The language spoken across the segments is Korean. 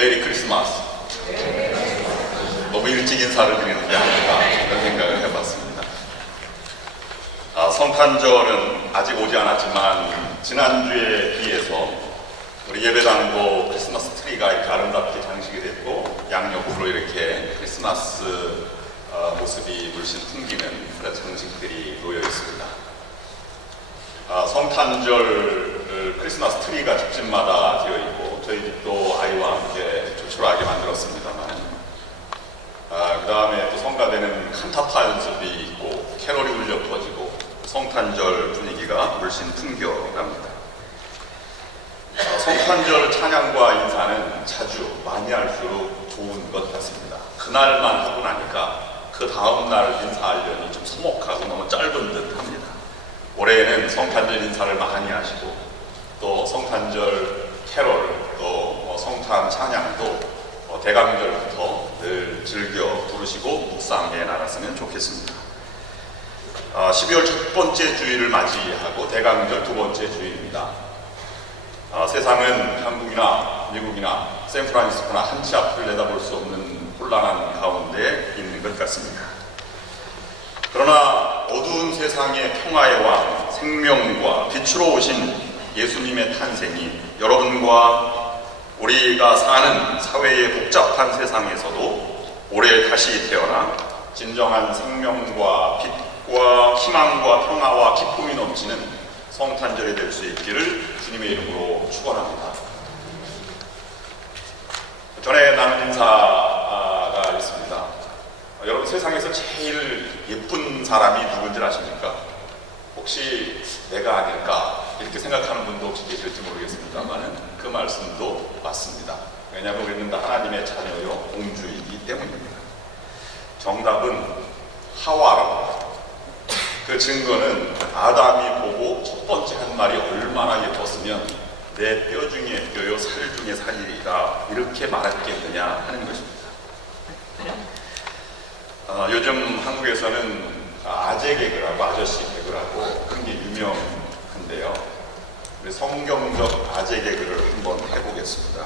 메리 크리스마스. 너무 일찍 인사를 드리는 게 아닌가 이런 생각을 해봤습니다. 성탄절은 아직 오지 않았지만 지난주에 비해서 우리 예배당도 크리스마스 트리가 이렇게 아름답게 장식이 됐고 양옆으로 이렇게 크리스마스 모습이 물씬 풍기는 그런 장식들이 놓여 있습니다. 성탄절 크리스마스 트리가 집집마다 되어 있고 저희 집도 아이와 함께 조촐하게 만들었습니다만 그 다음에 또 성가대는 칸타타 연습이 있고 캐롤이 울려 퍼지고 성탄절 분위기가 물씬 풍겨갑니다. 성탄절 찬양과 인사는 자주 많이 할수록 좋은 것 같습니다. 그날만 하고 나니까 그 다음날 인사하려니 좀 서먹하고 너무 짧은 듯 합니다. 올해는 성탄절 인사를 많이 하시고 또 성탄절 캐롤 또 성탄 찬양도 대강절부터 늘 즐겨 부르시고 묵상해 나갔으면 좋겠습니다. 12월 첫 번째 주일을 맞이하고 대강절 두 번째 주일입니다. 세상은 한국이나 미국이나 샌프란시스코나 한 치 앞을 내다볼 수 없는 혼란한 가운데 있는 것 같습니다. 그러나 어두운 세상의 평화의 왕, 생명과 빛으로 오신 예수님의 탄생이 여러분과 우리가 사는 사회의 복잡한 세상에서도 올해 다시 태어나 진정한 생명과 빛과 희망과 평화와 기쁨이 넘치는 성탄절이 될 수 있기를 주님의 이름으로 축원합니다. 전에 나눈 인사가 있습니다. 여러분 세상에서 제일 예쁜 사람이 누군지 아십니까? 혹시 내가 아닐까 이렇게 생각하는 분도 혹시 계실지 모르겠습니다만 그 말씀도 맞습니다. 왜냐하면 우리는 다 하나님의 자녀요 공주이기 때문입니다. 정답은 하와라고 합니다. 그 증거는 아담이 보고 첫 번째 한 말이 얼마나 예뻤으면 내 뼈 중에 뼈요 살 중에 살이라 이렇게 말했겠느냐 하는 것입니다. 요즘 한국에서는 아재 개그라고 아저씨 개그라고 그런 게 유명한데요. 우리 성경적 아재 개그를 한번 해보겠습니다.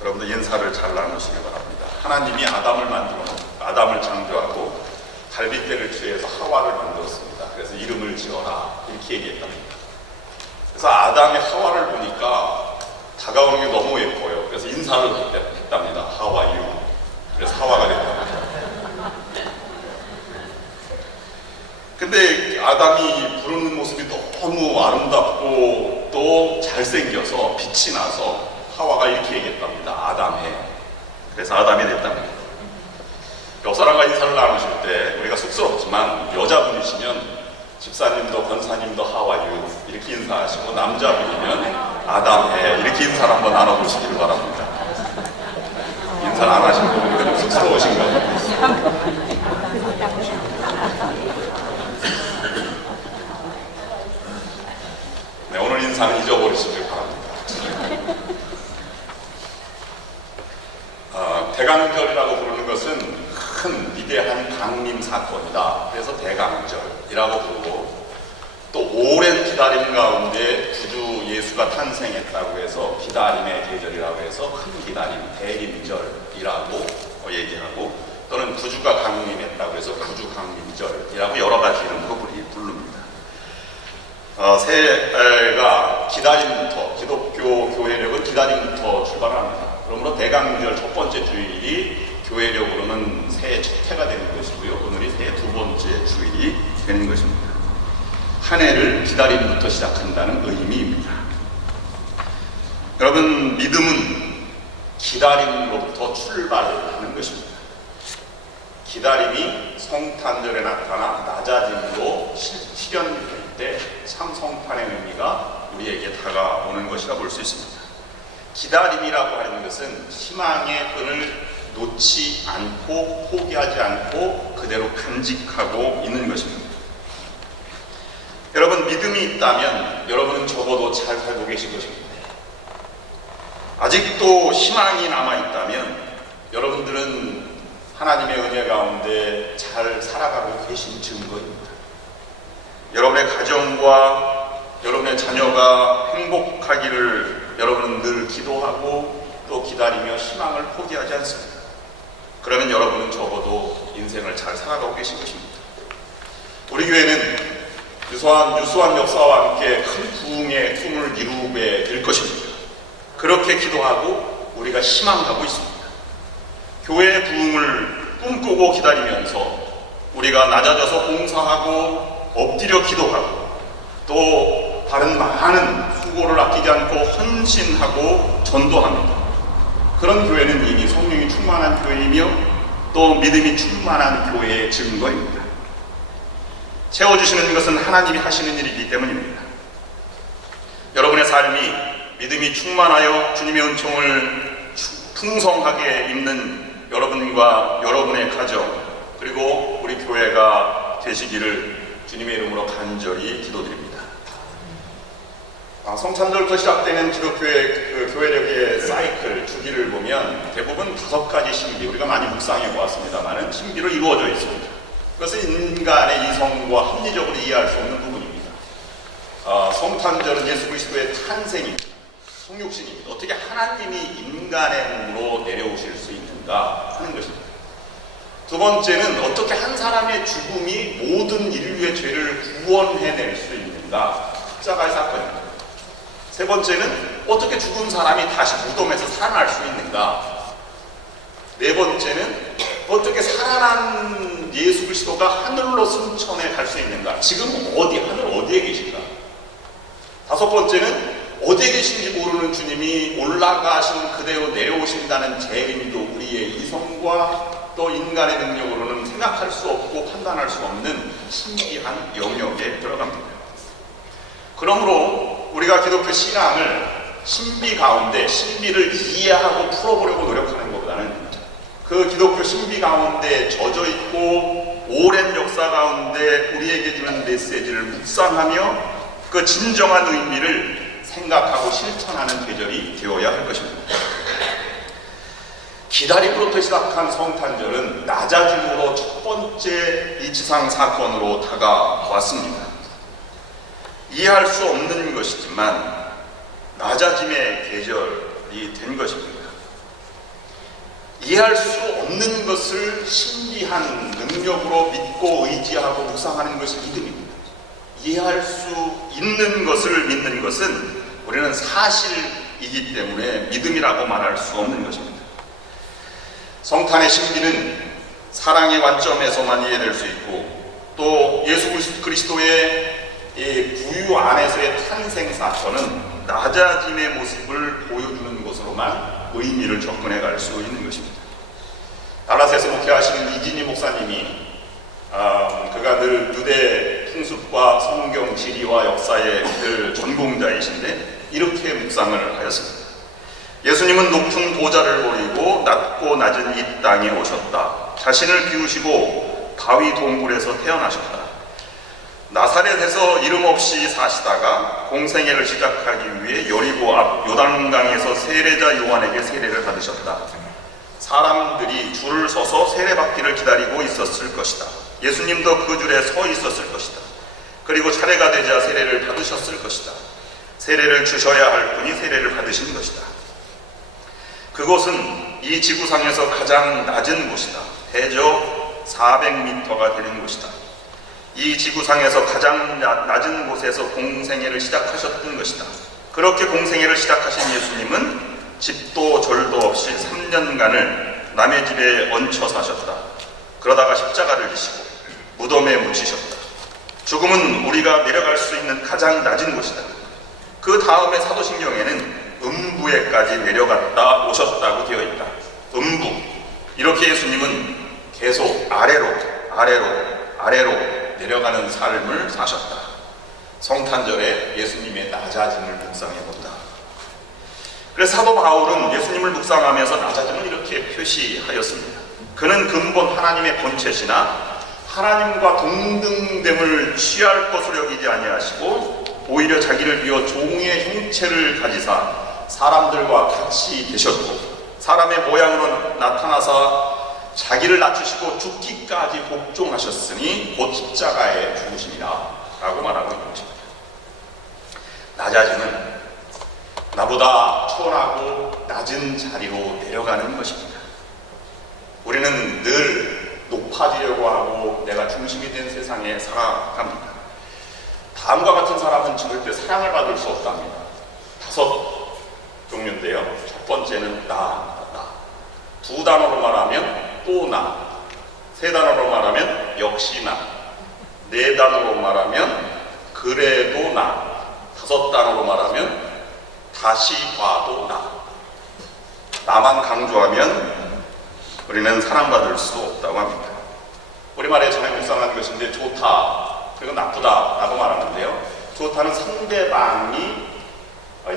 여러분들 인사를 잘 나누시기 바랍니다. 하나님이 아담을 창조하고 갈빗대를 취해서 하와를 만들었습니다. 그래서 이름을 지어라 이렇게 얘기했답니다. 그래서 아담의 하와를 보니까 다가오는 게 너무 예뻐요. 그래서 인사를 했답니다. 하와유. 그래서 하와가 됐답니다. 근데 아담이 부르는 모습이 너무 아름답고 또 잘생겨서 빛이 나서 하와가 이렇게 얘기했답니다. 아담해. 그래서 아담이 됐답니다. 옆 사람과 인사를 나누실 때 우리가 쑥스럽지만 여자분이시면 집사님도 권사님도 하와유 이렇게 인사하시고 남자분이면 아담해 이렇게 인사를 한번 나눠보시기를 바랍니다. 인사를 안 하신 분이니까 좀 쑥스러우신 거예요. 네, 오늘 인사는 잊어버리시길 바랍니다. 대강절이라고 부르는 것은 큰 위대한 강림 사건이다. 그래서 대강절이라고 부르고 또 오랜 기다림 가운데 구주 예수가 탄생했다고 해서 기다림의 계절이라고 해서 큰 기다림, 대림절이라고 얘기하고 또는 구주가 강림했다고 해서 구주 강림절이라고 여러 가지 이름으로 부릅니다. 새해가 기다림부터 기독교 교회력은 기다림부터 출발합니다. 그러므로 대강절 첫 번째 주일이 교회력으로는 새해 첫 해가 되는 것이고요. 오늘이 새해 두 번째 주일이 되는 것입니다. 한 해를 기다림부터 시작한다는 의미입니다. 여러분 믿음은 기다림으로부터 출발하는 것입니다. 기다림이 성탄절에 나타나 낮아짐으로 실현될 때 참 성탄의 의미가 우리에게 다가오는 것이라 볼 수 있습니다. 기다림이라고 하는 것은 희망의 끈을 놓지 않고 포기하지 않고 그대로 간직하고 있는 것입니다. 여러분 믿음이 있다면 여러분은 적어도 잘 살고 계신 것입니다. 아직도 희망이 남아있다면 여러분들은 하나님의 은혜 가운데 잘 살아가고 계신 증거입니다. 여러분의 가정과 여러분의 자녀가 행복하기를 여러분은 늘 기도하고 또 또 기다리며 희망을 포기하지 않습니다. 그러면 여러분은 적어도 인생을 잘 살아가고 계신 것입니다. 우리 교회는 유수한 역사와 함께 큰 부흥의 꿈을 이루게 될 것입니다. 그렇게 기도하고 우리가 희망하고 있습니다. 교회의 부흥을 꿈꾸고 기다리면서 우리가 낮아져서 봉사하고 엎드려 기도하고 또 다른 많은 수고를 아끼지 않고 헌신하고 전도합니다. 그런 교회는 이미 성령이 충만한 교회이며 또 믿음이 충만한 교회의 증거입니다. 채워주시는 것은 하나님이 하시는 일이기 때문입니다. 여러분의 삶이 믿음이 충만하여 주님의 은총을 풍성하게 입는 여러분과 여러분의 가정 그리고 우리 교회가 되시기를 주님의 이름으로 간절히 기도드립니다. 성찬절부터 시작되는 기독교의 교회력의 사이클 주기를 보면 대부분 5가지 신비, 우리가 많이 묵상해 보았습니다만 신비로 이루어져 있습니다. 그것은 인간의 이성과 합리적으로 이해할 수 없는 부분입니다. 성탄절은 예수 그리스도의 탄생입니다. 성육신입니다. 어떻게 하나님이 인간의 몸으로 내려오실 수 있는가 하는 것입니다. 두 번째는 어떻게 한 사람의 죽음이 모든 인류의 죄를 구원해낼 수 있는가, 십자가의 사건입니다. 세 번째는 어떻게 죽은 사람이 다시 무덤에서 살아날 수 있는가. 네 번째는 어떻게 살아난 예수 그리스도가 하늘로 승천해 갈 수 있는가. 지금 하늘 어디에 계신가. 다섯 번째는 어디에 계신지 모르는 주님이 올라가신 그대로 내려오신다는 재림도 우리의 이성과 또 인간의 능력으로는 생각할 수 없고 판단할 수 없는 신비한 영역에 들어갑니다. 그러므로 우리가 기독교 신앙을 신비 가운데 신비를 이해하고 풀어보려고 노력하는 것보다는 그 기독교 신비 가운데 젖어 있고 오랜 역사 가운데 우리에게 주는 메시지를 묵상하며 그 진정한 의미를 생각하고 실천하는 계절이 되어야 할 것입니다. 기다림으로부터 시작한 성탄절은 낮아짐으로 첫 번째 이치상 사건으로 다가왔습니다. 이해할 수 없는 것이지만 낮아짐의 계절이 된 것입니다. 이해할 수 없는 것을 신비한 능력으로 믿고 의지하고 묵상하는 것이 믿음입니다. 이해할 수 있는 것을 믿는 것은 우리는 사실이기 때문에 믿음이라고 말할 수 없는 것입니다. 성탄의 신비는 사랑의 관점에서만 이해될 수 있고 또 예수 그리스도의 부유 안에서의 탄생 사건은 낮아짐의 모습을 보여주는 것으로만 의미를 접근해 갈 수 있는 것입니다. 달라스에서 목회하시는 이진희 목사님이 그가 늘 유대 풍습과 성경 지리와 역사의 늘 전공자이신데 이렇게 묵상을 하였습니다. 예수님은 높은 보좌를 버리고 낮고 낮은 이 땅에 오셨다. 자신을 비우시고 바위 동굴에서 태어나셨다. 나사렛에서 이름 없이 사시다가 공생애를 시작하기 위해 여리고 앞 요단강에서 세례자 요한에게 세례를 받으셨다. 사람들이 줄을 서서 세례받기를 기다리고 있었을 것이다. 예수님도 그 줄에 서 있었을 것이다. 그리고 차례가 되자 세례를 받으셨을 것이다. 세례를 주셔야 할 분이 세례를 받으신 것이다. 그곳은 이 지구상에서 가장 낮은 곳이다. 대저 400m가 되는 곳이다. 이 지구상에서 가장 낮은 곳에서 공생애를 시작하셨던 것이다. 그렇게 공생애를 시작하신 예수님은 집도 절도 없이 3년간을 남의 집에 얹혀 사셨다. 그러다가 십자가를 지시고 무덤에 묻히셨다. 죽음은 우리가 내려갈 수 있는 가장 낮은 곳이다. 그 다음에 사도신경에는 음부에까지 내려갔다 오셨다고 되어 있다. 음부. 이렇게 예수님은 계속 아래로 내려가는 삶을 사셨다. 성탄절에 예수님의 낮아짐을 묵상해본다. 그래서 사도 바울은 예수님을 묵상하면서 낮아짐을 이렇게 표시하였습니다. 그는 근본 하나님의 본체시나 하나님과 동등됨을 취할 것으로 여기지 아니하시고 오히려 자기를 비워 종의 형체를 가지사 사람들과 같이 계셨고 사람의 모양으로 나타나사 자기를 낮추시고 죽기까지 복종하셨으니 곧 십자가에 죽으심이라 라고 말하고 있는 것입니다. 낮아짐은 나보다 초라하고 낮은 자리로 내려가는 것입니다. 우리는 늘 높아지려고 하고 내가 중심이 된 세상에 살아갑니다. 다음과 같은 사람은 절대 사랑을 받을 수 없답니다. 5 종류인데요. 첫 번째는 나. 두 단어로 말하면 또 나. 3 단어로 말하면 역시 나. 4 단어로 말하면 그래도 나. 5 단어로 말하면 다시 봐도 나. 나만 강조하면 우리는 사랑받을 수 없다고 합니다. 우리말에 전에 묵상하는 것인데 좋다 그리고 나쁘다 라고 말하는데요. 좋다는 상대방이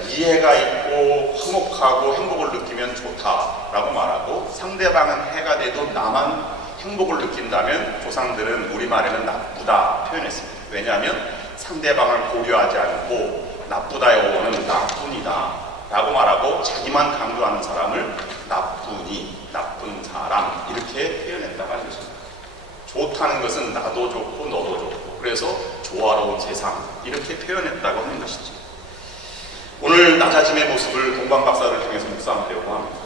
이해가 있고 화목하고 행복을 느끼면 좋다라고 말하고, 상대방은 해가 돼도 나만 행복을 느낀다면 조상들은 우리말에는 나쁘다 표현했습니다. 왜냐하면 상대방을 고려하지 않고 나쁘다의 어원은 나뿐이다 라고 말하고, 자기만 강조하는 사람을 나쁘니, 나쁜 사람 이렇게 표현했다고 하는 것입니다. 좋다는 것은 나도 좋고 너도 좋고 그래서 조화로운 세상 이렇게 표현했다고 하는 것이지. 오늘 낮아짐의 모습을 동방박사를 통해서 묵상하려고 합니다.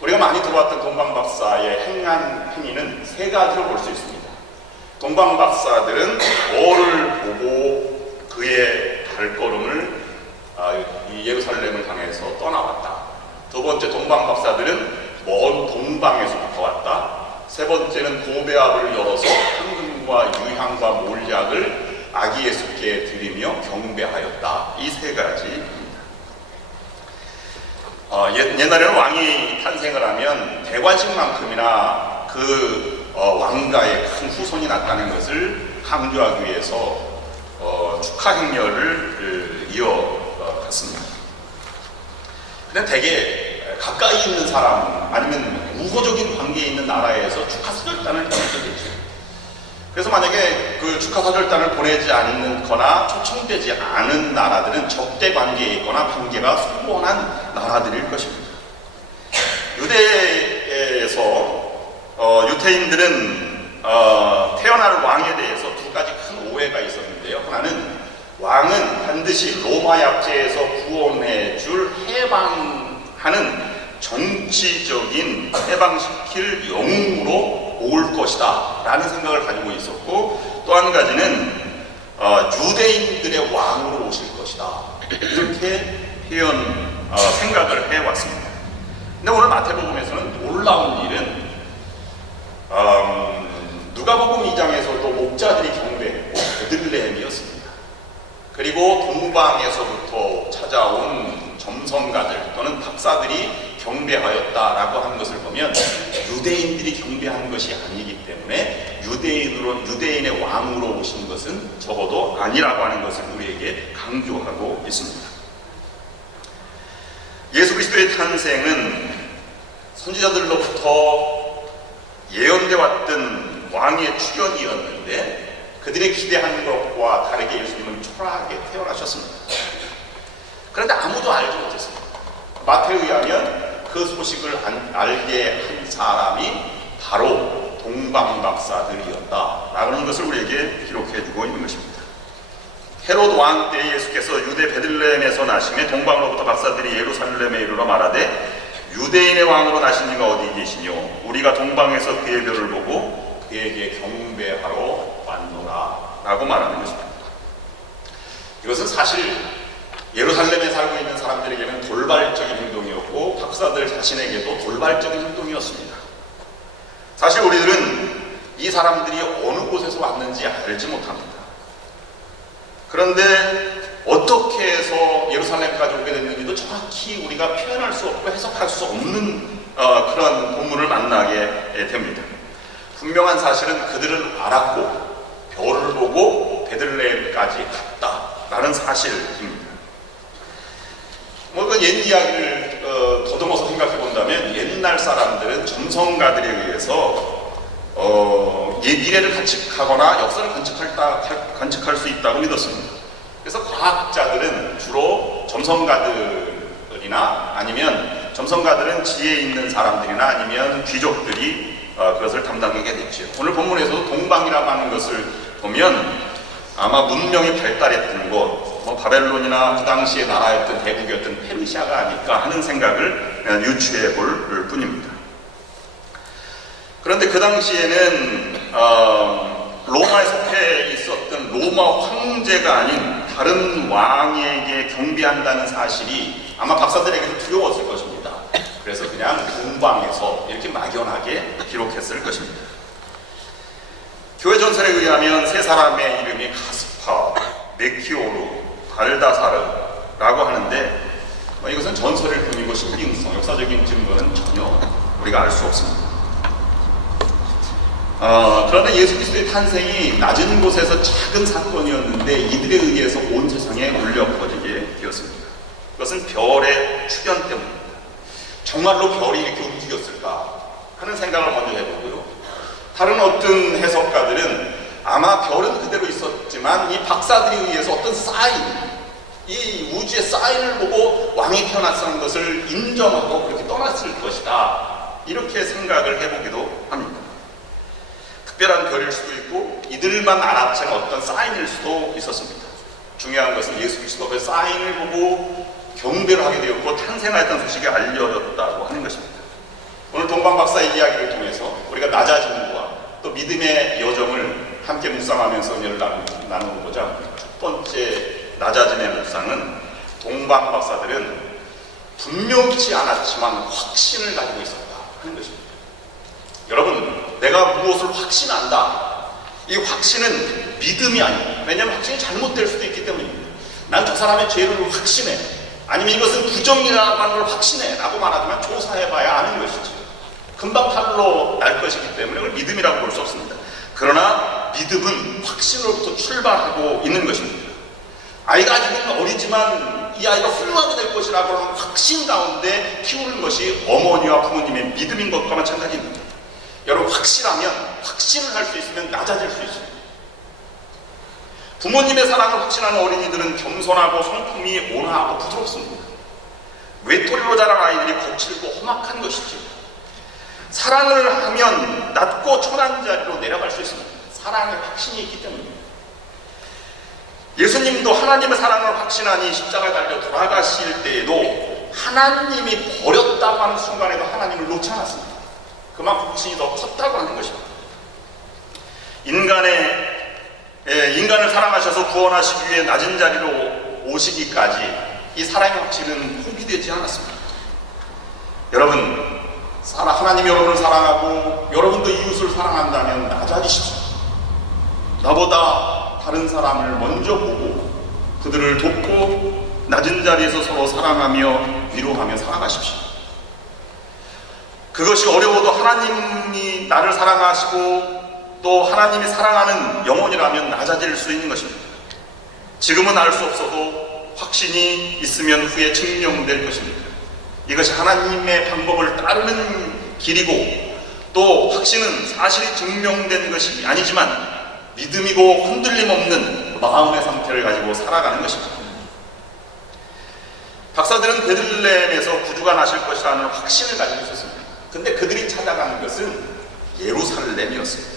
우리가 많이 들어왔던 동방박사의 행한 행위는 3 가지로 볼 수 있습니다. 동방박사들은 뭐를 보고 그의 발걸음을 예루살렘을 향해서 떠나왔다. 2 번째, 동방박사들은 먼 동방에서부터 왔다. 3 번째는 고배합을 열어서 황금과 유향과 몰약을 아기 예수께 드리며 경배하였다. 이 3 가지입니다. 옛날에는 왕이 탄생을 하면 대관식만큼이나 그 왕가의 큰 후손이 났다는 것을 강조하기 위해서 축하 행렬을 이어갔습니다. 근데 대개 가까이 있는 사람 아니면 우호적인 관계에 있는 나라에서 축하 사절단을 보내겠죠. 그래서 만약에 그 축하 사절단을 보내지 않거나 초청되지 않은 나라들은 적대 관계에 있거나 관계가 소원한 나라들일 것입니다. 유대에서 유태인들은 태어날 왕에 대해서 2 가지 큰 오해가 있었는데요. 하나는 왕은 반드시 로마 약제에서 구원해 줄 해방하는 정치적인 해방시킬 영웅으로 올 것이다 라는 생각을 가지고 있었고, 또 한 가지는 유대인들의 왕으로 오실 것이다 이렇게 생각을 해왔습니다. 근데 오늘 마태복음에서는 놀라운 일은 누가복음 2장에서도 목자들이 경배했고 베들레헴이었습니다. 그리고 동방에서부터 찾아온 점성가들 또는 박사들이 경배하였다라고 하는 것을 보면 유대인들이 경배한 것이 아니기 때문에 유대인의 왕으로 오신 것은 적어도 아니라고 하는 것을 우리에게 강조하고 있습니다. 예수 그리스도의 탄생은 선지자들로부터 예언돼 왔던 왕의 출현이었는데 그들의 기대한 것과 다르게 예수님은 초라하게 태어나셨습니다. 그런데 아무도 알지 못했습니다. 마태에 의하면 그 소식을 알게 한 사람이 바로 동방박사들이었다라는 것을 우리에게 기록해주고 있는 것입니다. 헤롯 왕 때 예수께서 유대 베들레헴에서 나심에 동방으로부터 박사들이 예루살렘에 이르러 말하되 유대인의 왕으로 나신 이가 어디 계시뇨? 우리가 동방에서 그의 별을 보고 그에게 경배하러 왔노라 라고 말하는 것입니다. 이것은 사실 예루살렘에 살고 있는 사람들에게는 돌발적인 행동이었고 박사들 자신에게도 돌발적인 행동이었습니다. 사실 우리들은 이 사람들이 어느 곳에서 왔는지 알지 못합니다. 그런데 어떻게 해서 예루살렘까지 오게 됐는지도 정확히 우리가 표현할 수 없고 해석할 수 없는 그런 본문을 만나게 됩니다. 분명한 사실은 그들은 알았고 별을 보고 베들레헴까지 갔다라는 사실입니다. 그 옛 이야기를 더듬어서 생각해 본다면 옛날 사람들은 점성가들에 의해서 미래를 관측하거나 역사를 관측할 수 있다고 믿었습니다. 그래서 과학자들은 주로 점성가들이나 아니면 점성가들은 지혜 있는 사람들이나 아니면 귀족들이 그것을 담당하게 됐죠. 오늘 본문에서도 동방이라고 하는 것을 보면 아마 문명이 발달했던 곳, 바벨론이나 그 당시의 나라였던 대국이었던 페르시아가 아닐까 하는 생각을 유추해 볼 뿐입니다. 그런데 그 당시에는 로마에 속해 있었던 로마 황제가 아닌 다른 왕에게 경배한다는 사실이 아마 박사들에게도 두려웠을 것입니다. 그래서 그냥 동방에서 이렇게 막연하게 기록했을 것입니다. 교회 전설에 의하면 세 사람의 이름이 가스파, 메키오루, 발다사르라고 하는데 이것은 전설일 뿐이고 신빙성, 역사적인 증거는 전혀 우리가 알 수 없습니다. 그런데 예수 그리스도의 탄생이 낮은 곳에서 작은 사건이었는데 이들에 의해서 온 세상에 울려 퍼지게 되었습니다. 그것은 별의 출현 때문입니다. 정말로 별이 이렇게 움직였을까 하는 생각을 먼저 해보고요. 다른 어떤 해석가들은 아마 별은 그대로 있었지만 이 박사들에 의해서 어떤 사인, 이 우주의 사인을 보고 왕이 태어났다는 것을 인정하고 그렇게 떠났을 것이다, 이렇게 생각을 해보기도 합니다. 특별한 별일 수도 있고 이들만 알아챈 어떤 사인일 수도 있었습니다. 중요한 것은 예수 그리스도가 그 사인을 보고 경배를 하게 되었고 탄생하였다는 소식이 알려졌다고 하는 것입니다. 오늘 동방박사의 이야기를 통해서 우리가 낮아짐과 또 믿음의 여정을 함께 묵상하면서 은혜를 나누고자 첫 번째 낮아짐의 묵상은 동방박사들은 분명치 않았지만 확신을 가지고 있었다 하는 것입니다. 여러분, 내가 무엇을 확신한다, 이 확신은 믿음이 아닙니다. 왜냐하면 확신이 잘못될 수도 있기 때문입니다. 난 저 사람의 죄를 확신해, 아니면 이것은 부정이라고 하는 걸 확신해 라고 말하지만 조사해봐야 아는 것이지 금방 탈로 날 것이기 때문에 그걸 믿음이라고 볼 수 없습니다. 그러나 믿음은 확신으로부터 출발하고 있는 것입니다. 아이가 아직은 어리지만 이 아이가 훌륭하게 될 것이라고 하는 확신 가운데 키우는 것이 어머니와 부모님의 믿음인 것과 마찬가지입니다. 여러분, 확실하면, 확신을 할 수 있으면 낮아질 수 있습니다. 부모님의 사랑을 확신하는 어린이들은 겸손하고 성품이 온화하고 부드럽습니다. 외톨이로 자란 아이들이 거칠고 험악한 것이지, 사랑을 하면 낮고 천한 자리로 내려갈 수 있습니다. 사랑의 확신이 있기 때문입니다. 예수님도 하나님의 사랑을 확신하니 십자가에 달려 돌아가실 때에도 하나님이 버렸다고 하는 순간에도 하나님을 놓지 않았습니다. 그만큼 확신이 더 컸다고 하는 것입니다. 인간을 사랑하셔서 구원하시기 위해 낮은 자리로 오시기까지 이 사랑의 확신은 포기되지 않았습니다. 여러분, 하나님이 여러분을 사랑하고 여러분도 이웃을 사랑한다면 낮아지십시오. 나보다 다른 사람을 먼저 보고 그들을 돕고 낮은 자리에서 서로 사랑하며 위로하며 살아가십시오. 그것이 어려워도 하나님이 나를 사랑하시고 또 하나님이 사랑하는 영혼이라면 낮아질 수 있는 것입니다. 지금은 알 수 없어도 확신이 있으면 후에 증명될 것입니다. 이것이 하나님의 방법을 따르는 길이고, 또 확신은 사실이 증명된 것이 아니지만 믿음이고 흔들림 없는 마음의 상태를 가지고 살아가는 것입니다. 박사들은 베들레헴에서 구주가 나실 것이라는 확신을 가지고 있었습니다. 근데 그들이 찾아가는 것은 예루살렘이었습니다.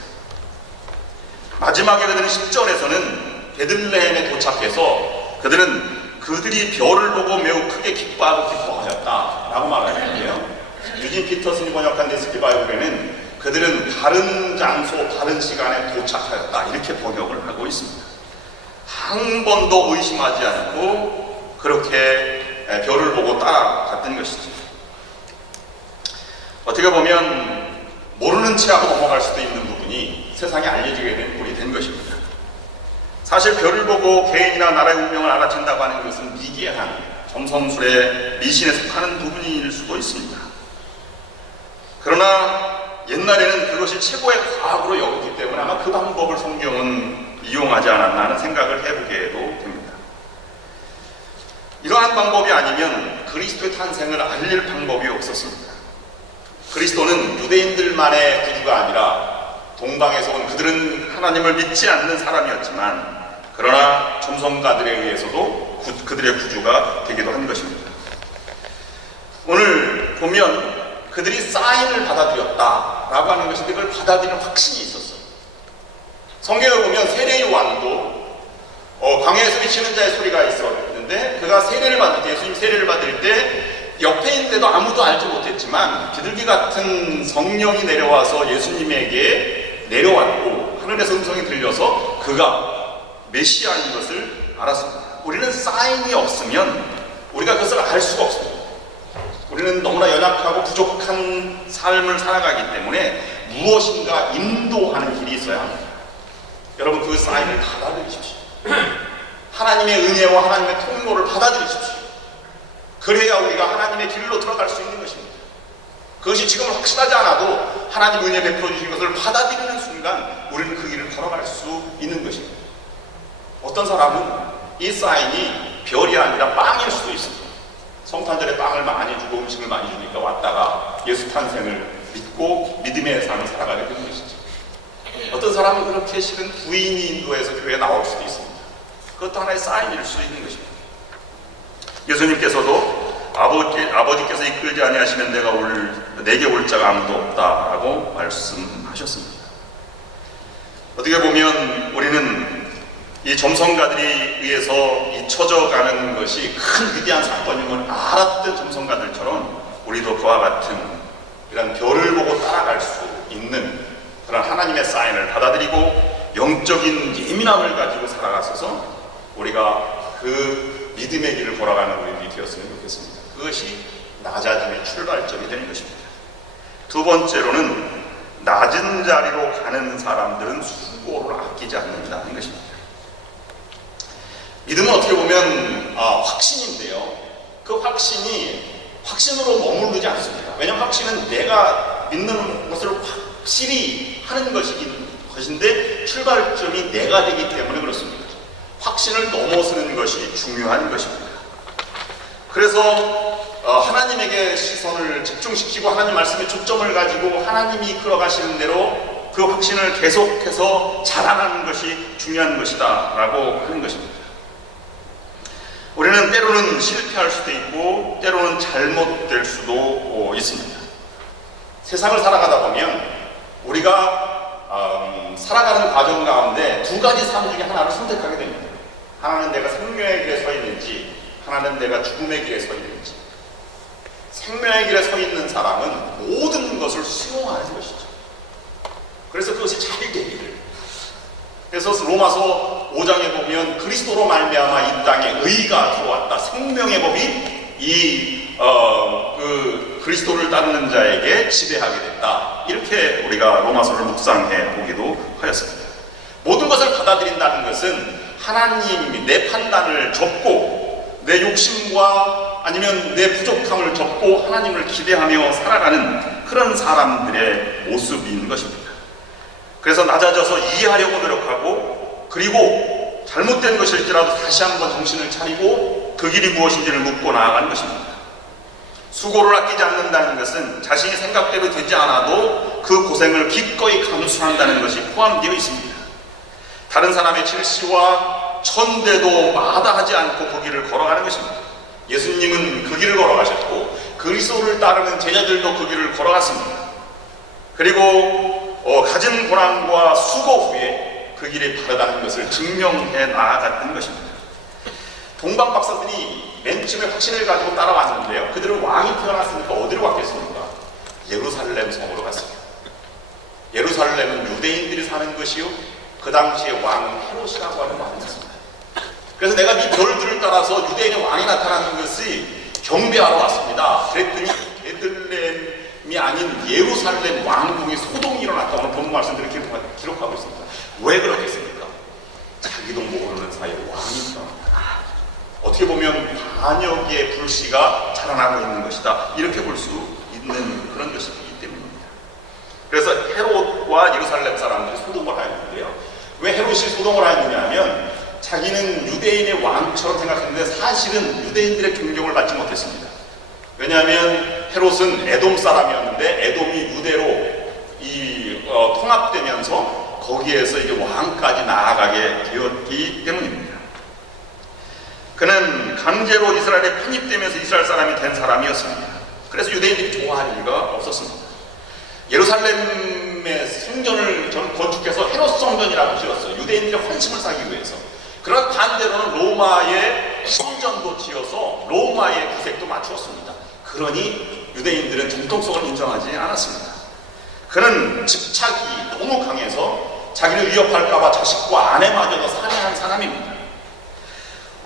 마지막에 그들은 10절에서는 베들레헴에 도착해서 그들이 별을 보고 매우 크게 기뻐하고 기뻐하였다 라고 말하는데요, 유진 피터슨이 번역한 네스키 바이블에는 그들은 다른 장소, 다른 시간에 도착하였다 이렇게 번역을 하고 있습니다. 한 번도 의심하지 않고 그렇게 별을 보고 따라갔던 것이죠. 어떻게 보면 모르는 체하고 넘어갈 수도 있는 부분이 세상에 알려지게 된 꼴이 된 것입니다. 사실 별을 보고 개인이나 나라의 운명을 알아챈다고 하는 것은 미개한 점성술의 미신에 속하는 부분일 수도 있습니다. 그러나 옛날에는 그것이 최고의 과학으로 여겼기 때문에 아마 그 방법을 성경은 이용하지 않았나 하는 생각을 해보게도 됩니다. 이러한 방법이 아니면 그리스도의 탄생을 알릴 방법이 없었습니다. 그리스도는 유대인들만의 구주가 아니라 동방에서 온 그들은 하나님을 믿지 않는 사람이었지만, 그러나 점성가들에 의해서도 그들의 구주가 되기도 한 것입니다. 오늘 보면 그들이 사인을 받아들였다라고 하는 것인데 그걸 받아들이는 확신이 있었어요. 성경을 보면 세례요한도 광야에서 비치는 자의 소리가 있었는데 그가 세례를 받을 때, 예수님 세례를 받을 때 옆에 있는데도 아무도 알지 못했지만 비둘기 같은 성령이 내려와서 예수님에게 내려왔고 하늘에서 음성이 들려서 그가 메시아인 것을 알았습니다. 우리는 사인이 없으면 우리가 그것을 알 수가 없습니다. 우리는 너무나 연약하고 부족한 삶을 살아가기 때문에 무엇인가 인도하는 길이 있어야 합니다. 여러분, 그 사인을 받아들이십시오. 하나님의 은혜와 하나님의 통로를 받아들이십시오. 그래야 우리가 하나님의 길로 들어갈 수 있는 것입니다. 그것이 지금 확실하지 않아도 하나님 은혜 베풀어 주신 것을 받아들이는 순간 우리는 그 길을 걸어갈 수 있는 것입니다. 어떤 사람은 이 사인이 별이 아니라 빵일 수도 있습니다. 성탄절에 빵을 많이 주고 음식을 많이 주니까 왔다가 예수 탄생을 믿고 믿음의 삶을 살아가게 되는 것이죠. 어떤 사람은 그렇게 싫은 부인이 인도해서 교회에 나올 수도 있습니다. 그것도 하나의 사인일 수 있는 것입니다. 예수님께서도 아버지께서 이끌지 아니하시면 내게 올 자가 아무도 없다라고 말씀하셨습니다. 어떻게 보면 우리는 이 점성가들이 의해서 잊혀져가는 것이 큰 위대한 사건임을 알았던 점성가들처럼 우리도 그와 같은 이런 별을 보고 따라갈 수 있는 그런 하나님의 사인을 받아들이고 영적인 예민함을 가지고 살아가셔서 우리가 그 믿음의 길을 걸어가는 우리들이 되었으면 좋겠습니다. 그것이 낮아짐의 출발점이 되는 것입니다. 두 번째로는 낮은 자리로 가는 사람들은 수고를 아끼지 않는다는 것입니다. 믿음은 어떻게 보면 확신인데요. 그 확신이 확신으로 머무르지 않습니다. 왜냐하면 확신은 내가 믿는 것을 확실히 하는 것인데 출발점이 내가 되기 때문에 그렇습니다. 확신을 넘어서는 것이 중요한 것입니다. 그래서 하나님에게 시선을 집중시키고 하나님 말씀에 초점을 가지고 하나님이 이끌어가시는 대로 그 확신을 계속해서 자라나는 것이 중요한 것이다 라고 하는 것입니다. 우리는 때로는 실패할 수도 있고 때로는 잘못될 수도 있습니다. 세상을 살아가다 보면 우리가 살아가는 과정 가운데 두 가지 삶 중에 하나를 선택하게 됩니다. 하나는 내가 생명의 길에 서 있는지, 하나는 내가 죽음의 길에 서 있는지. 생명의 길에 서 있는 사람은 모든 것을 수용하는 것이죠. 그래서 그것이 잘 되기를. 그래서 로마서 5장에 보면 그리스도로 말미암아 이 땅에 의가 들어왔다. 생명의 법이 그리스도를 따르는 자에게 지배하게 됐다. 이렇게 우리가 로마서를 묵상해 보기도 하였습니다. 모든 것을 받아들인다는 것은 하나님이 내 판단을 접고 내 욕심과 아니면 내 부족함을 접고 하나님을 기대하며 살아가는 그런 사람들의 모습인 것입니다. 그래서 낮아져서 이해하려고 노력하고 그리고 잘못된 것일지라도 다시 한번 정신을 차리고 그 길이 무엇인지를 묻고 나아가는 것입니다. 수고를 아끼지 않는다는 것은 자신이 생각대로 되지 않아도 그 고생을 기꺼이 감수한다는 것이 포함되어 있습니다. 다른 사람의 질시와 천대도 마다하지 않고 그 길을 걸어가는 것입니다. 예수님은 그 길을 걸어가셨고 그리스도를 따르는 제자들도 그 길을 걸어갔습니다. 그리고 가진 고난과 수고 후에 그 길이 바르다는 것을 증명해 나아갔던 것입니다. 동방 박사들이 맨 처음에 확신을 가지고 따라왔는데요. 그들은 왕이 태어났으니까 어디로 갔겠습니까? 예루살렘 성으로 갔습니다. 예루살렘은 유대인들이 사는 것이요, 그 당시에 왕은 헤롯이라고 하는 왕이었습니다. 그래서 내가 이 별들을 따라서 유대인의 왕이 나타나는 것이 경배하러 왔습니다. 그랬더니 베들레헴이 아닌 예루살렘 왕궁의 소동이 일어났다. 오늘 본문 말씀들을 기록하고 있습니다. 왜 그렇겠습니까? 자기도 모르는 사이에 왕이 태어났다. 어떻게 보면 반역의 불씨가 자라나고 있는 것이다. 이렇게 볼 수 있는 그런 것이기 때문입니다. 그래서 헤롯과 예루살렘 사람들이 소동을 하였는데요. 왜 헤롯이 소동을 하였느냐 하면 자기는 유대인의 왕처럼 생각했는데 사실은 유대인들의 존경을 받지 못했습니다. 왜냐하면 헤롯은 에돔 사람이었는데 에돔이 유대로 통합되면서 거기에서 이제 왕까지 나아가게 되었기 때문입니다. 그는 강제로 이스라엘에 편입되면서 이스라엘 사람이 된 사람이었습니다. 그래서 유대인들이 좋아할 리가 없었습니다. 예루살렘의 성전을 건축해서 헤롯 성전이라고 지었어요. 유대인들의 환심을 사기 위해서. 그러나 반대로는 로마의 신전도 지어서 로마의 구색도 맞추었습니다. 그러니 유대인들은 정통성을 인정하지 않았습니다. 그는 집착이 너무 강해서 자기를 위협할까봐 자식과 아내마저도 살해한 사람입니다.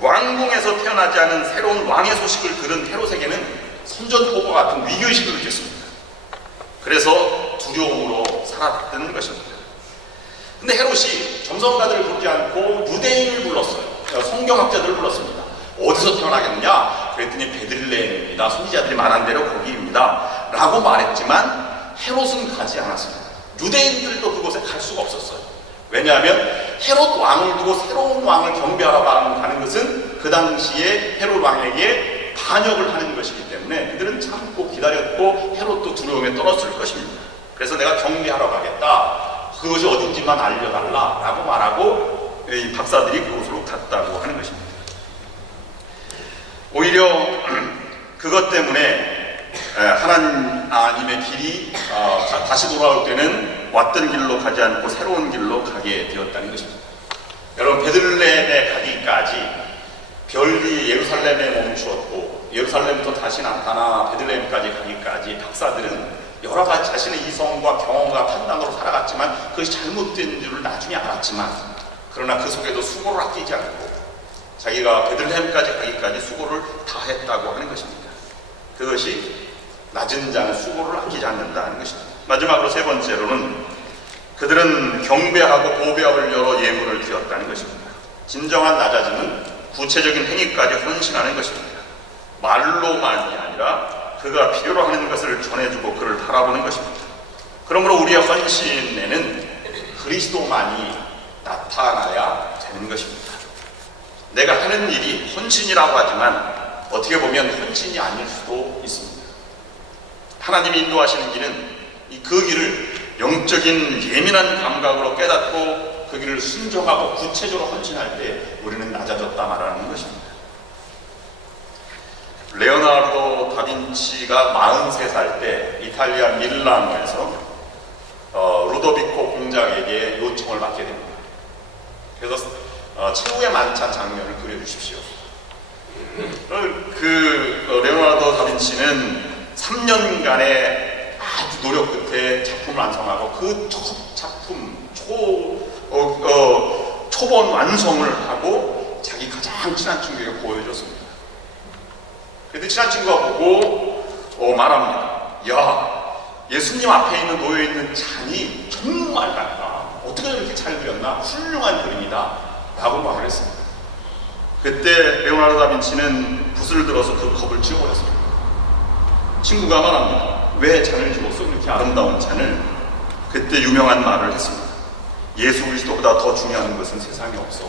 왕궁에서 태어나지 않은 새로운 왕의 소식을 들은 헤롯에게는 선전포고와 같은 위기의식을 느꼈습니다. 그래서 두려움으로 살았던 것입니다. 근데 헤롯이 점성가들을 부르지 않고 유대인을 불렀어요. 성경학자들을 불렀습니다. 어디서 태어나겠느냐? 그랬더니 베들레헴입니다. 선지자들이 말한 대로 거기입니다. 라고 말했지만 헤롯은 가지 않았습니다. 유대인들도 그곳에 갈 수가 없었어요. 왜냐하면 헤롯 왕을 두고 새로운 왕을 경배하러 가는 것은 그 당시에 헤롯 왕에게 반역을 하는 것이기 때문에 그들은 참고 기다렸고 헤롯도 두려움에 떨었을 것입니다. 그래서 내가 경배하러 가겠다. 그것이 어딘지만 알려달라 라고 말하고 이 박사들이 그곳으로 갔다고 하는 것입니다. 오히려 그것 때문에 하나님의 길이 다시 돌아올 때는 왔던 길로 가지 않고 새로운 길로 가게 되었다는 것입니다. 여러분, 베들레헴에 가기까지 별이 예루살렘에 멈추었고 예루살렘부터 다시 나타나 베들레헴까지 가기까지 박사들은 여러 가지 자신의 이성과 경험과 판단으로 살아갔지만 그것이 잘못된 줄을 나중에 알았지만 그러나 그 속에도 수고를 아끼지 않고 자기가 베들레헴까지 가기까지 수고를 다했다고 하는 것입니다. 그것이 낮은 자는 수고를 아끼지 않는다는 것입니다. 마지막으로 세 번째로는 그들은 경배하고 보배합을 열어 예물을 드렸다는 것입니다. 진정한 낮아짐은 구체적인 행위까지 헌신하는 것입니다. 말로만이 아니라 그가 필요로 하는 것을 전해주고 그를 바라보는 것입니다. 그러므로 우리의 헌신에는 그리스도만이 나타나야 되는 것입니다. 내가 하는 일이 헌신이라고 하지만 어떻게 보면 헌신이 아닐 수도 있습니다. 하나님이 인도하시는 길은 그 길을 영적인 예민한 감각으로 깨닫고 그 길을 순종하고 구체적으로 헌신할 때 우리는 낮아졌다 말하는 것입니다. 레오나르도 다빈치가 43살 때 이탈리아 밀라노에서 루도비코 공작에게 요청을 받게 됩니다. 그래서 최후의 만찬 장면을 그려주십시오. 레오나르도 다빈치는 3년간의 아주 노력 끝에 작품을 완성하고 그 작품 초본 완성을 하고 자기 가장 친한 친구에게 보여줬습니다. 그런데 친한 친구가 보고 말합니다. 야, 예수님 앞에 있는 놓여있는 잔이 정말 낫다. 어떻게 이렇게 잘 그렸나? 훌륭한 그림이다. 라고 말을 했습니다. 그때 레오나르도 다빈치는 붓을 들어서 그 컵을 치워버렸습니다. 친구가 말합니다. 왜 잔을 주었어? 이렇게 아름다운 잔을. 그때 유명한 말을 했습니다. 예수 그리스도보다 더 중요한 것은 세상에 없어.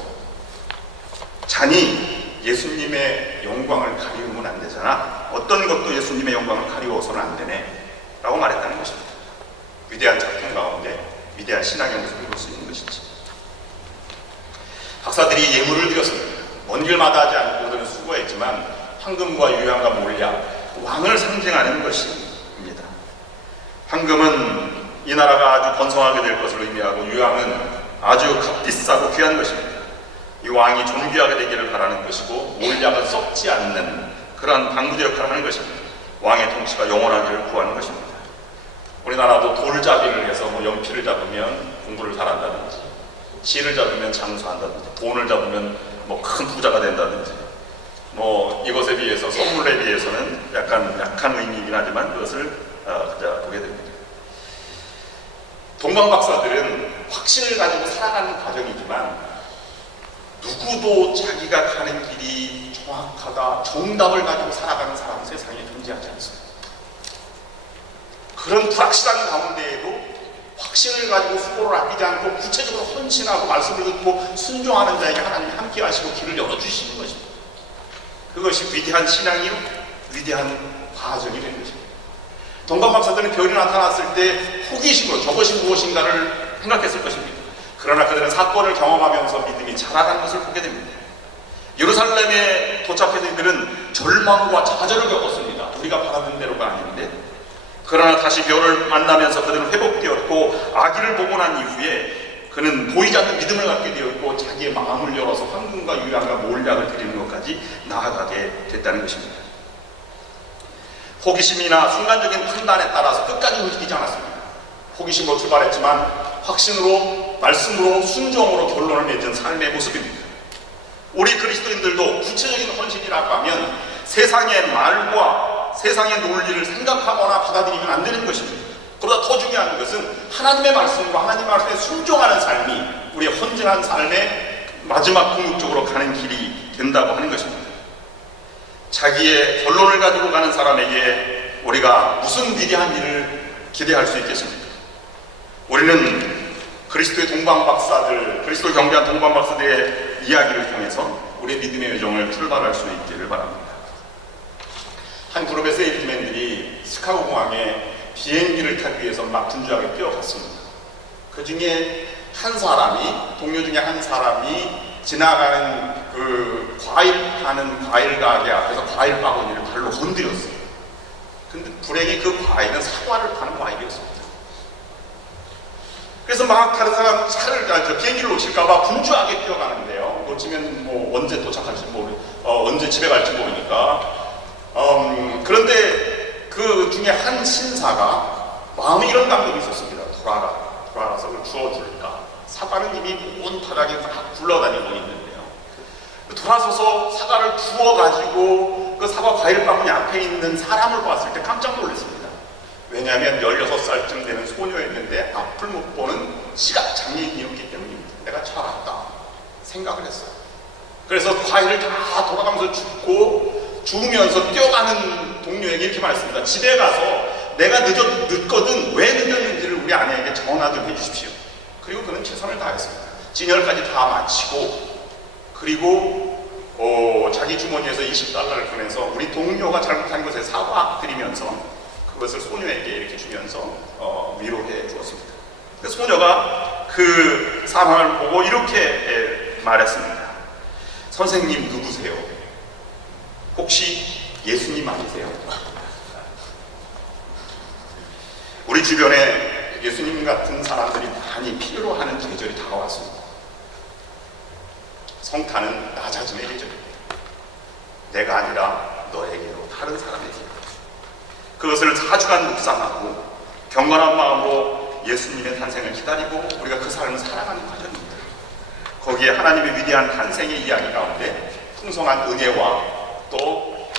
잔이 예수님의 영광을 가리우면 안 되잖아. 어떤 것도 예수님의 영광을 가리워서는 안 되네. 라고 말했다는 것입니다. 위대한 작품 가운데 위대한 신앙의 모습을 볼 수 있는 것이지. 박사들이 예물을 드렸습니다. 먼 길마다 하지 않고 그들은 수고했지만 황금과 유향과 몰약, 왕을 상징하는 것입니다. 황금은 이 나라가 아주 번성하게 될 것을 의미하고 유향은 아주 값비싸고 귀한 것입니다. 이 왕이 존귀하게 되기를 바라는 것이고 몰약은 썩지 않는 그러한 방부제 역할을 하는 것입니다. 왕의 통치가 영원하기를 구하는 것입니다. 우리나라도 돌잡이를 해서 연필을 잡으면 공부를 잘한다든지 실을 잡으면 장수한다든지 돈을 잡으면 큰 부자가 된다든지 이것에 비해서 선물에 비해서는 약간 약한 의미이긴 하지만 그것을 보게 됩니다. 동방박사들은 확신을 가지고 살아가는 과정이지만 누구도 자기가 가는 길이 정확하다, 정답을 가지고 살아가는 사람은 세상에 존재하지 않습니다. 그런 불확실한 가운데에도 확신을 가지고 수고를 아끼지 않고 구체적으로 헌신하고 말씀을 듣고 순종하는 자에게 하나님이 함께 하시고 길을 열어주시는 것입니다. 그것이 위대한 신앙이요, 위대한 과정이 되는 것입니다. 동방박사들은 별이 나타났을 때 호기심으로 저것이 무엇인가를 생각했을 것입니다. 그러나 그들은 사건을 경험하면서 믿음이 자라가는 것을 보게 됩니다. 예루살렘에 도착해서 이들은 절망과 좌절을 겪었습니다. 우리가 바라는 대로가 아닌데. 그러나 다시 별을 만나면서 그들은 회복되었고 아기를 보고 난 이후에 그는 보이지 않는 믿음을 갖게 되었고 자기의 마음을 열어서 황금과 유향과 몰약을 드리는 것까지 나아가게 됐다는 것입니다. 호기심이나 순간적인 판단에 따라서 끝까지 움직이지 않았습니다. 호기심으로 출발했지만 확신으로, 말씀으로, 순종으로 결론을 맺은 삶의 모습입니다. 우리 그리스도인들도 구체적인 헌신이라고 하면 세상의 말과 세상의 논리를 생각하거나 받아들이면 안 되는 것입니다. 그보다 더 중요한 것은 하나님의 말씀과 하나님의 말씀에 순종하는 삶이 우리의 헌신한 삶의 마지막 궁극적으로 가는 길이 된다고 하는 것입니다. 자기의 결론을 가지고 가는 사람에게 우리가 무슨 위대한 일을 기대할 수 있겠습니까? 우리는 그리스도의 동방박사들, 그리스도를 경배한 동방박사들의 이야기를 통해서 우리의 믿음의 여정을 출발할 수 있기를 바랍니다. 한 그룹의 세일즈맨들이 시카고 공항에 비행기를 타기 위해서 막 분주하게 뛰어갔습니다. 그 중에 한 사람이, 동료 중에 한 사람이 지나가는 그 과일 파는 과일 가게 앞에서 과일 바구니를 발로 건드렸어요. 근데 불행히 그 과일은 사과를 파는 과일이었습니다. 그래서 막 다른 사람 비행기를 놓칠까봐 분주하게 뛰어가는데요. 놓치면 뭐 언제 도착할지 언제 집에 갈지 모르니까. 그런데 그 중에 한 신사가 마음에 이런 감동이 있었습니다. 돌아가서 그걸 주워줄까. 사과는 이미 온 바닥에 막 굴러다니고 있는데요. 돌아서서 사과를 주워가지고 그 사과 과일 바구니 앞에 있는 사람을 봤을 때 깜짝 놀랐습니다. 왜냐하면 16살쯤 되는 소녀였는데 앞을 못 보는 시각 장애인이었기 때문입니다. 내가 잘았다 생각을 했어요. 그래서 과일을 다 돌아가면서 주우면서 뛰어가는 동료에게 이렇게 말했습니다. 집에 가서 내가 늦거든 왜 늦었는지를 우리 아내에게 전화 좀 해주십시오. 그리고 그는 최선을 다했습니다. 진열까지 다 마치고 그리고 자기 주머니에서 $20를 꺼내서 우리 동료가 잘못한 것에 사과드리면서 그것을 소녀에게 이렇게 주면서 위로해 주었습니다. 소녀가 그 상황을 보고 이렇게 말했습니다. 선생님 누구세요? 혹시 예수님 아니세요? 우리 주변에 예수님 같은 사람들이 많이 필요로 하는 계절이 다가왔습니다. 성탄은 낮아짐의 계절입니다. 내가 아니라 너에게로, 다른 사람에게. 그것을 4주간 묵상하고 경건한 마음으로 예수님의 탄생을 기다리고 우리가 그 사람을 사랑하는 과정입니다. 거기에 하나님의 위대한 탄생의 이야기 가운데 풍성한 은혜와 또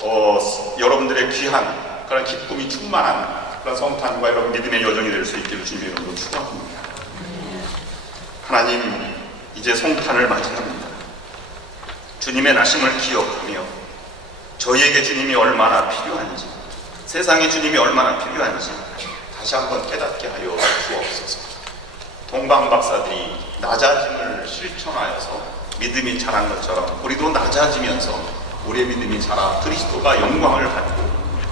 여러분들의 귀한 그런 기쁨이 충만한 그런 성탄과 여러분 믿음의 여정이 될 수 있기를 주님의 이름으로 축원합니다. 하나님, 이제 성탄을 맞이합니다. 주님의 나심을 기억하며 저희에게 주님이 얼마나 필요한지, 세상에 주님이 얼마나 필요한지 다시 한번 깨닫게 하여 주옵소서. 동방박사들이 낮아짐을 실천하여서 믿음이 자란 것처럼 우리도 낮아지면서 우리의 믿음이 자라 그리스도가 영광을 받고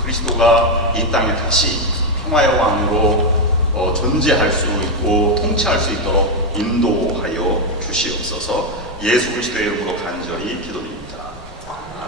그리스도가 이 땅에 다시 평화의 왕으로 존재할 수 있고 통치할 수 있도록 인도하여 주시옵소서. 예수 그리스도의 이름으로 간절히 기도드립니다.